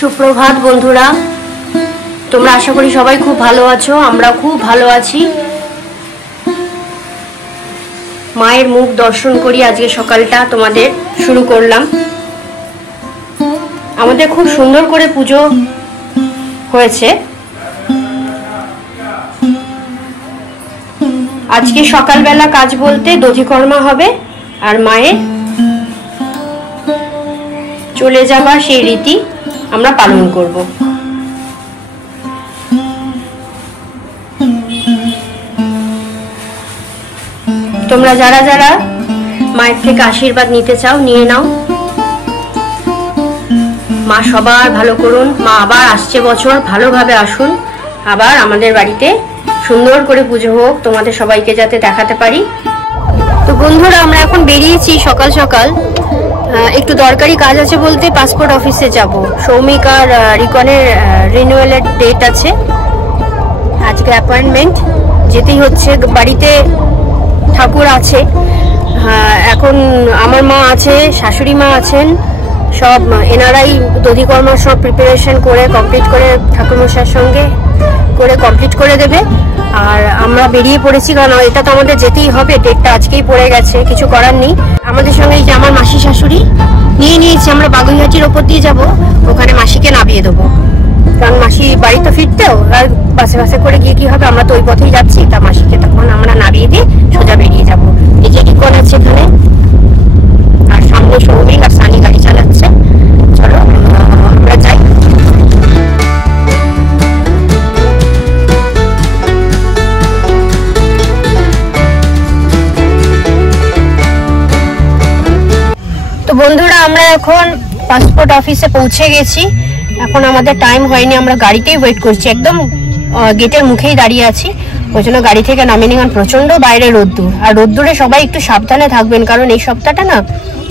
সুপ্রভাত বন্ধুরা, তোমরা আশা করি সবাই খুব ভালো আছো। আমরা খুব ভালো আছি। মায়ের মুখ দর্শন করি আজকে সকালটা তোমাদের শুরু করলাম। আমাদের খুব সুন্দর করে পুজো হয়েছে। আজকে সকালবেলা কাজ বলতে দধিকর্মা হবে, আর মায়ের চলে যাবার সেই রীতি আমরা পালন করব। তোমরা যারা যারা মায়ের থেকে আশীর্বাদ নিতে চাও নিয়ে নাও। মা সবার ভালো করুন। মা আবার আসছে বছর ভালোভাবে আসুন, আবার আমাদের বাড়িতে সুন্দর করে পুজো হোক, তোমাদের সবাইকে যাতে দেখাতে পারি। তো বন্ধুরা, আমরা এখন বেরিয়েছি সকাল সকাল। একটু দরকারি কাজ আছে বলতে পাসপোর্ট অফিসে যাব। সৌমিক আর রিকনের রিনিউয়ালের ডেট আছে, আজকে অ্যাপয়েন্টমেন্ট, যেতেই হচ্ছে। বাড়িতে ঠাকুর আছে, এখন আমার মা আছে, শাশুড়ি মা আছেন, সব এনারাই দধিকর্মার সব প্রিপারেশন করে কমপ্লিট করে ঠাকুরমশাইয়ের সঙ্গে করে কমপ্লিট করে দেবে। আর আমরা বেরিয়ে পড়েছি, কারণ এটা তো আমাদের যেতেই হবে, ডেটটা আজকেই পড়ে গেছে, কিছু করার নেই। আমাদের সঙ্গে এই যে আমার মাসি শাশুড়ি নিয়ে নিয়েছি, আমরা বাগুইহাটির ওপর দিয়ে যাব, ওখানে মাসিকে নামিয়ে দেবো, কারণ মাসি বাড়ি তো ফিরতেও, আর বাসে বাসে করে গিয়ে কি হবে, আমরা তো ওই পথেই যাচ্ছি, তা মাসিকে তখন আমরা নামিয়ে দিয়ে সোজা বেরিয়ে যাবো। এই যে রিকন আছে এখানে, আর সামনে সৌমিক আর সানি গাড়ি চালাচ্ছে। চলো আমরা যাই। তো বন্ধুরা, আমরা এখন পাসপোর্ট অফিসে পৌঁছে গেছি। এখন আমাদের টাইম হয়নি, আমরা গাড়িতেই ওয়েট করছি, একদম গেটের মুখেই দাঁড়িয়ে আছি। ওই জন্য গাড়ি থেকে নামিয়ে নিলাম। প্রচন্ড বাইরে রোদ্দুর, আর রোদ্দুরে সবাই একটু সাবধানে থাকবেন, কারণ এই সপ্তাহটা না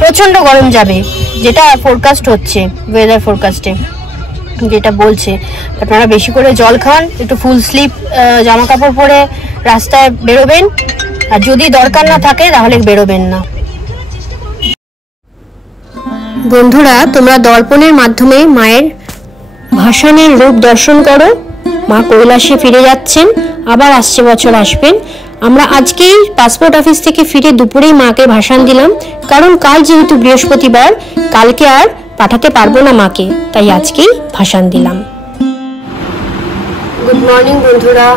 প্রচন্ড গরম যাবে, যেটা ফোরকাস্ট হচ্ছে, ওয়েদার ফোরকাস্টে যেটা বলছে। আপনারা বেশি করে জল খান, একটু ফুল স্লিভ জামা কাপড় পরে রাস্তায় বেরোবেন, আর যদি দরকার না থাকে তাহলে বেরোবেন না। বন্ধুরা, তোমরা দর্পণের মাধ্যমে মায়ের ভাসানের রূপ দর্শন করো। মা কৈলাসে ফিরে যাচ্ছেন, আবার আসছে বছর আসবেন। আমরা আজকেই পাসপোর্ট অফিস থেকে ফিরে দুপুরেই মাকে ভাসান দিলাম, কারণ কাল যেহেতু বৃহস্পতিবার, কালকে আর পাঠাতে পারবো না মাকে, তাই আজকেই ভাসান দিলাম। গুড মর্নিং বন্ধুরা,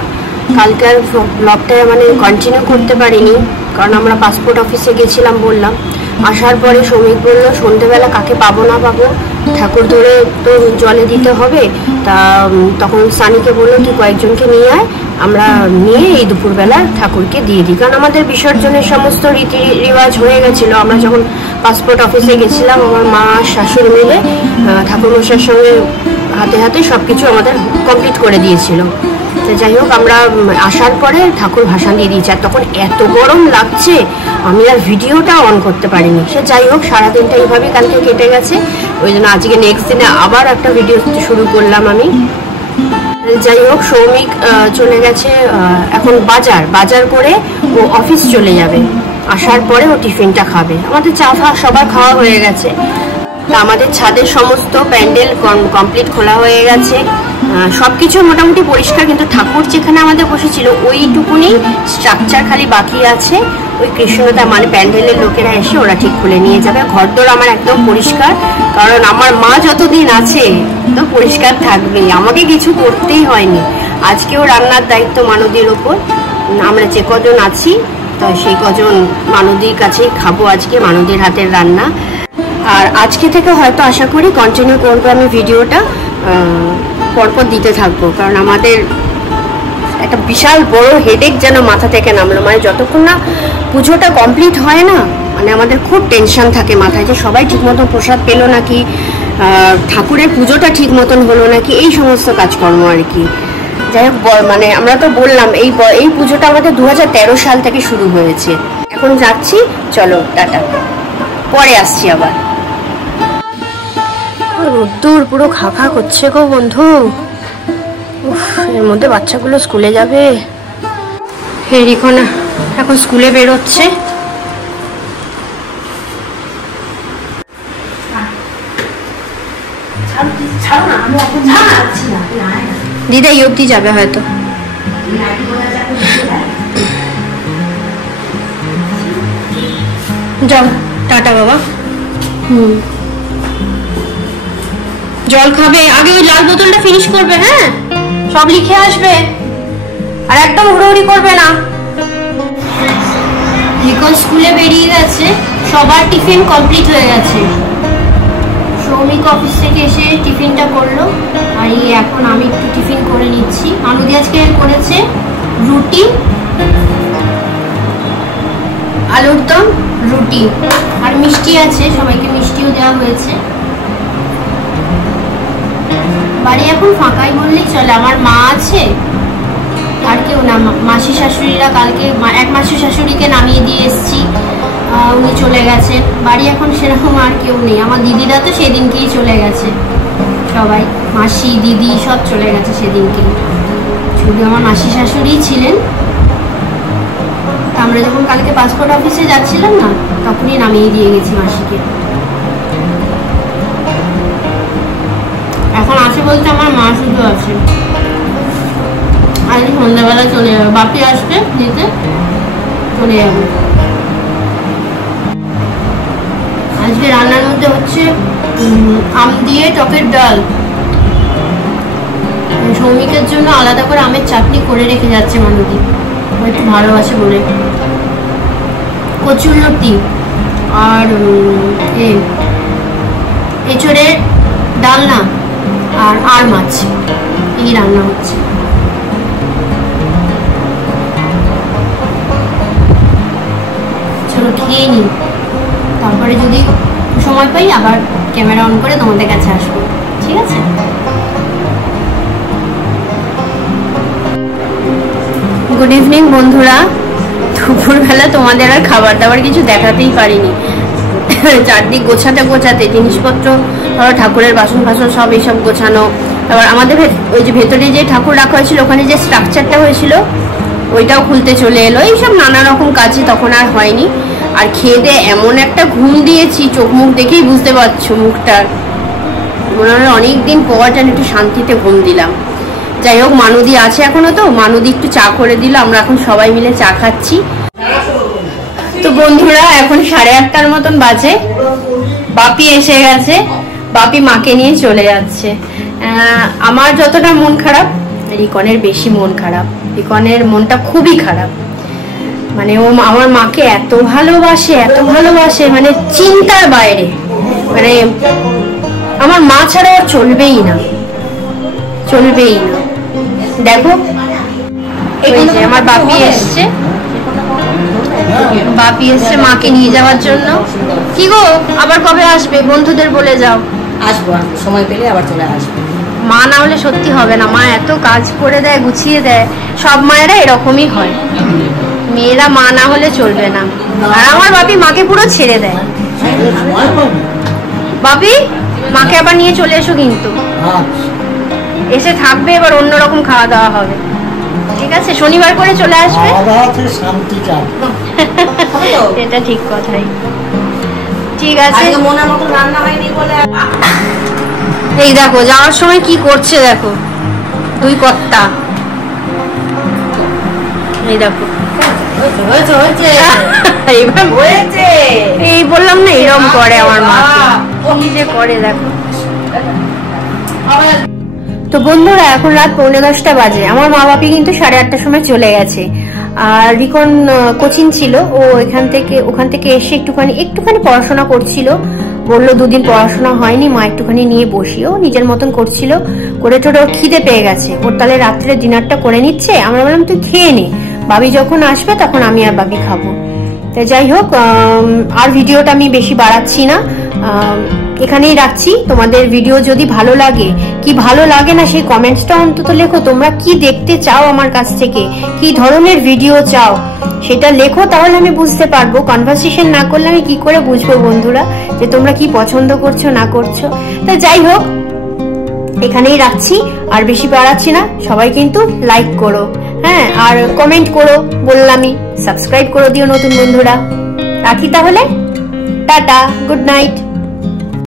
কালকে আর ব্লগটা কন্টিনিউ করতে পারিনি, কারণ আমরা পাসপোর্ট অফিসে গেছিলাম বললাম। আসার পরে সৌমিক বললো সন্ধ্যেবেলা কাকে পাবো না পাবো, ঠাকুর ধরে তো জলে দিতে হবে। তা তখন সানিকে বললো তুই কয়েকজনকে নিয়ে আয়, আমরা নিয়ে এই দুপুরবেলা ঠাকুরকে দিয়ে দিই, কারণ আমাদের বিসর্জনের সমস্ত রীতি রেওয়াজ হয়ে গেছিলো। আমরা যখন পাসপোর্ট অফিসে গেছিলাম, আমার মা শাশুড়ি মিলে ঠাকুরমশাইয়ের সঙ্গে হাতে হাতে সব কিছু আমাদের কমপ্লিট করে দিয়েছিল। তো যাই হোক, আমরা আসার পরে ঠাকুর ভাসান দিয়ে দিয়েছি। আর তখন এত গরম লাগছে, আমি আর ভিডিওটা অন করতে পারিনি। সে যাই হোক, সারাদিনটা এইভাবে কালকে কেটে গেছে, ওই জন্য আজকে নেক্সট দিনে আবার একটা ভিডিও শুরু করলাম আমি। যাই হোক, সৌমিক চলে গেছে এখন বাজার করে ও অফিস চলে যাবে। আসার পরে ও টিফিনটা খাবে। আমাদের চা সবার খাওয়া হয়ে গেছে। আমাদের ছাদের সমস্ত প্যান্ডেল কমপ্লিট খোলা হয়ে গেছে, সবকিছু মোটামুটি পরিষ্কার, কিন্তু ঠাকুর যেখানে আমাদের বসেছিল ওইটুকুনি স্ট্রাকচার খালি বাকি আছে। ওই কৃষ্ণতা প্যান্ডেলের লোকেরা এসে ওরা ঠিক খুলে নিয়ে যাবে। ঘরদোর আমার একদম পরিষ্কার, কারণ আমার মা যতদিন আছে তো পরিষ্কার থাকবেই, আমাকে কিছু করতেই হয়নি। আজকেও রান্নার দায়িত্ব মানদীর ওপর। আমরা যে কজন আছি তো সেই কজন মানদীর কাছেই খাবো আজকে, মানদীর হাতের রান্না। আর আজকে থেকে হয়তো আশা করি কন্টিনিউ করবো আমি ভিডিওটা, পরপর দিতে থাকবো, কারণ আমাদের একটা বিশাল বড় হেডেক যেন মাথা থেকে নামলো। যতক্ষণ না পুজোটা কমপ্লিট হয় না, আমাদের খুব টেনশন থাকে মাথায়, যে সবাই ঠিক মতো প্রসাদ পেলো নাকি, ঠাকুরের পুজোটা ঠিক মতন হলো নাকি, এই সমস্ত কাজকর্ম আর কি। যাই হোক, আমরা তো বললাম এই পুজোটা আমাদের 2013 সাল থেকে শুরু হয়েছে। এখন যাচ্ছি, চলো টাটা, পরে আসছি আবার। রোদ্দুর পুরো খা খা করছে গো বন্ধু। এর মধ্যে বাচ্চাগুলো স্কুলে যাবে। হেরিকোনা এখন স্কুলে বেরোচ্ছে। দিদা এই অবধি যাবে হয়তো। যাও, টাটা বাবা। জল খাবে, আগে ওই লাল বোতলটা ফিনিশ করবে। হ্যাঁ, সব লিখে আসবে আর একদম হুড়োহুড়ি করবে না। লিখন স্কুলে বেরিয়ে গেছে, সবার টিফিন কমপ্লিট হয়ে গেছে। শ্রমিক অফিস থেকে এসে টিফিনটা করলো, আর এখন আমি একটু টিফিন করে নিচ্ছি। মানুদি আজকে করেছে রুটি, আলুর দম, রুটি আর মিষ্টি আছে, সবাইকে মিষ্টিও দেওয়া হয়েছে। বাড়ি এখন ফাঁকাই বললেই চলে। আমার মা আছে, আর কেউ না। মাসি শাশুড়িরা কালকে এক মাসি শাশুড়িকে নামিয়ে দিয়ে এসছি, উনি চলে গেছেন। বাড়ি এখন সেরকম আর কেউ নেই। আমার দিদিরা তো সেদিনকেই চলে গেছে, সবাই মাসি দিদি সব চলে গেছে সেদিনকে। শুধু আমার মাসি শাশুড়ি ছিলেন। আমরা যখন কালকে পাসপোর্ট অফিসে যাচ্ছিলাম না, তখনই নামিয়ে দিয়ে গেছি মাসিকে। এখন আসে বলতে আমার মা শুধু আছে। আজকে সন্ধ্যাবেলা চলে যাবে, বাপি আসবে নিতে, চলে যাবে। আজকে রান্নার মধ্যে হচ্ছে আম দিয়ে টকের ডাল। সৌমিকের জন্য আলাদা করে আমের চাটনি করে রেখে যাচ্ছে মানুদি, একটু ভালোবাসে বলে। কচুরলতি আর এঁচড়ের ডালনা আর মাছ, এই রান্না হচ্ছে। চলো খেয়ে নি, তারপরে যদি সময় পাই আবার ক্যামেরা অন করে তোমাদের কাছে আসবো, ঠিক আছে? গুড ইভিনিং বন্ধুরা। দুপুরবেলা তোমাদের আর খাবার দাবার কিছু দেখাতেই পারিনি। চারদিক গোছাতে গোছাতে জিনিসপত্র, ধরো ঠাকুরের বাসন ফাসন সব এইসব গোছানো। আবার আমাদের ওই যে ভেতরে যে ঠাকুর রাখা হয়েছিল, ওখানে যে স্ট্রাকচারটা হয়েছিল ওইটাও খুলতে চলে এলো। এইসব নানা রকম কাজে তখন আর হয়নি। আর খেয়ে দিয়ে এমন একটা ঘুম দিয়েছি, চোখ মুখ দেখেই বুঝতে পারছো মুখটার, মনে হয় অনেকদিন পর যেন একটু শান্তিতে ঘুম দিলাম। যাই হোক, মানুদি আছে এখনো, তো মানুদি একটু চা করে দিল, আমরা এখন সবাই মিলে চা খাচ্ছি। তো বন্ধুরা এখন 8:30 মতন বাজে, বাপি এসে গেছে। বাপি মাকে নিয়ে চলে যাচ্ছে। আমার যতটা মন খারাপ, রিকনের বেশি মন খারাপ। রিকনের মনটা খুবই খারাপ। মানে ও আমার মাকে এত ভালোবাসে, এত ভালোবাসে, মানে চিন্তার বাইরে। মানে আমার মা ছাড়া আর চলবেই না, চলবেই না। দেখো এই যে আমার বাপি এসছে, বাপি এসছে মাকে নিয়ে যাওয়ার জন্য। কি গো, আবার কবে আসবে? বন্ধুদের বলে যাও। আসবো, সময় পেলে আবার চলে আসবো। মা না হলে সত্যি হবে না। মা এত কাজ করে দেয়, গুছিয়ে দেয়। সব মায়েরা এরকমই হয়, মেয়েরা মা না হলে চলবে না। আর আমার বাপি মাকে পুরো ছেড়ে দেয়। বাপি, মাকে আবার নিয়ে চলে এসো কিন্তু। এসে থাকবে, এবার অন্যরকম খাওয়া দাওয়া হবে, ঠিক আছে? শনিবার করে চলে আসবে। এটা ঠিক কথাই, ঠিক আছে। মনের মতো রান্না হয়নি বলে। এই দেখো যাওয়ার সময় কি করছে, দেখো দুই কর্তা। এই দেখো, এই বললাম না, এরকম করে আমার মা, কি যে করে দেখো। তো বন্ধুরা এখন রাত 9:45 বাজে। আমার মা বাপি কিন্তু 8:30 সময় চলে গেছে। আর রিকন কোচিং ছিল, ও ওখান থেকে এসে একটুখানি পড়াশোনা করছিল। বললো 2 দিন পড়াশোনা হয়নি, মা একটুখানি নিয়ে বসিও। নিজের মতন করছিল, করে টোরে ওর খিদে পেয়ে গেছে। ওর তাহলে রাত্রে ডিনারটা করে নিচ্ছে। আমরা বললাম তুই খেয়ে নে, বাবি যখন আসবে তখন আমি আর বাবি খাবো। তো যাই হোক, আর ভিডিওটা আমি বেশি বাড়াচ্ছি না, এখানেই রাখছি। তোমাদের ভিডিও যদি ভালো লাগে, কি ভালো লাগে না সেই কমেন্টসটা অন্তত লেখো। তোমরা কি দেখতে চাও আমার কাছ থেকে, কি ধরনের ভিডিও চাও সেটা লেখো, তাহলে আমি বুঝতে পারবো। কনভারসেশন না করলে আমি কি করে বুঝবো বন্ধুরা যে তোমরা কি পছন্দ করছো না করছো। তো যাই হোক, এখানেই রাখছি, আর বেশি বাড়াচ্ছি না। সবাই কিন্তু লাইক করো, হ্যাঁ, আর কমেন্ট করো, বললামই। সাবস্ক্রাইব করে দিও নতুন বন্ধুরা। রাখি তাহলে, টাটা, গুড নাইট।